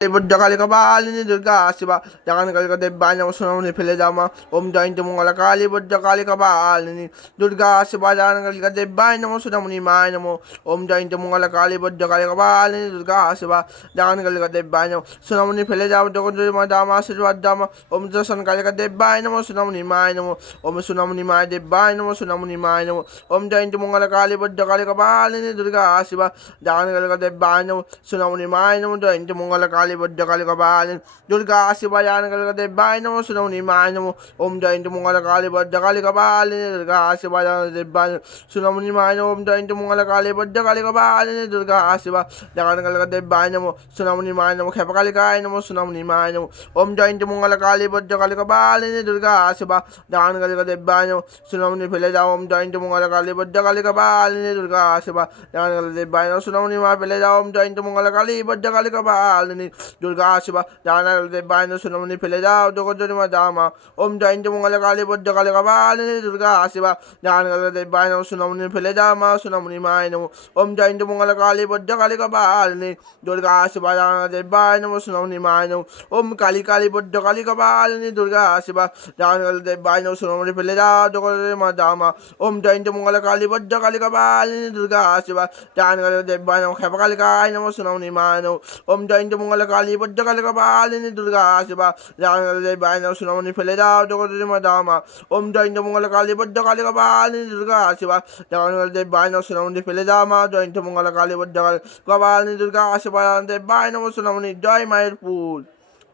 কালী কপালিনী দুর্গা শিবা জাগান কালিকা দেব্যায় নমঃ সোনামণি ফেলে যাও মা ওম জয়ন্তী মঙ্গলা কালী কালী কপালিনী দুর্গা শিবা জাগান কালিকা দেব্যায় নমঃ সোনামণি মায় নমঃ ওম জয়ন্তী মঙ্গলা কালী কালী কপালিনী দুর্গা শিবা জাগান কালিকা দেব্যায় নমঃ সোনামণি ফেলে যাও জগৎ মা দামা আশীর্বাদ দামা ওম দর্শন কালিকা দেব্যায় নমঃ সোনামণি মায় নমঃ ওম সোনামণি মায় দেব্যায় নমঃ সোনামণি মায় নমঃ ওম জয়ন্তী মঙ্গলা কালী কালী কপালিনী দুর্গা শিবা জাগান কালিকা দেব্যায় নমঃ সোনামণি মায় নমঃ জয়ন্তী মঙ্গলা কালী কালী কপালিনী দুর্গা শিবা জাগান কালিকা দেব্যায় নমঃ সোনামণি মায় নমঃ ওম জয়ন্তী মঙ্গলা কালী কালী কপালিনী দুর্গা শিবা জাগান দেব্যায় সোনামণি মায় নমঃ ওম জয়ন্তী মঙ্গলা কালী কালী কপালিনী দুর্গা শিবা জাগান কালিকা দেব্যায় নমঃ সোনামণি মায় নমঃ ক্ষেপা কালিকায় নমঃ সোনামণি মায় নমঃ ওম জয়ন্তী মঙ্গলা কালী কালী কপালিনী দুর্গা শিবা জাগান কালিকা দেব্যায় নমঃ সোনামণি ফেলে যাও ওম জয়ন্তী মঙ্গলা কালী কালী কপালিনী দুর্গা শিবা জাগান কালিকা দেব্যায় নমঃ সোনামণি মা ফেলে যাও ওম জয়ন্তী মঙ্গলা কালী কালী কপালিনী দুর্গা শিবা জাগান কালিকা দেব্যায় নমঃ সোনামণি ফেলে যাও জগৎ মা দামা ওম জয়ন্তী মঙ্গলা কালী কালী কপালিনী দুর্গা শিবা জাগান কালিকা দেব্যায় নমঃ সোনামণি ফেলে যাও মা সোনামণি মায় নমঃ ওম জয়ন্তী মঙ্গলা কালী কালী কপালিনী দুর্গা শিবা জাগান কালিকা দেব্যায় নমঃ সোনামণি মায় নমঃ ওম কালী কালী কালী কপালিনী দুর্গা শিবা জাগান কালিকা দেব্যায় নমঃ সোনামণি ফেলে যাও জগৎ মা দামা ওম জয়ন্তী মঙ্গলা কালী কালী কপালিনী দুর্গা শিবা জাগান কালিকা দেব্যায় নমঃ ক্ষেপা কালিকায় নমঃ সোনামণি মায় নমঃ ওম জয়ন্তী মঙ্গলা কালী কালী কপালিনী দুর্গা শিবা জাগান কালিকা দেব্যায় নমঃ সোনামণি ফেলে যাও জগৎ মা দামা ওম জয়ন্তী মঙ্গলা কালী কালী কপালিনী দুর্গা শিবা জাগান কালিকা দেব্যায় নমঃ সোনামণি ফেলে যাও মা জয়ন্তী মঙ্গলা কালী কালী কপালিনী দুর্গা শিবা জাগান দেব্যায় নমঃ সোনামণি জয় মায়ের ফুল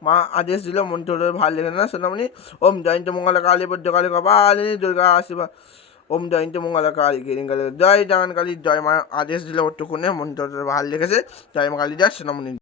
মা আদেশ দিল মন্ত্র ভালো লেগে না সোনামণি ওম জয়ন্তী মঙ্গলা কালী কালী কপালিনী দুর্গা শিবা ওম জয়ন্তী মঙ্গলা কালী জয় জাগান কালী জয় মা আদেশ দিল ওটুকুনে মন্ত্রটা ভালো লেগেছে জয় মা কালী জয় সোনামণি।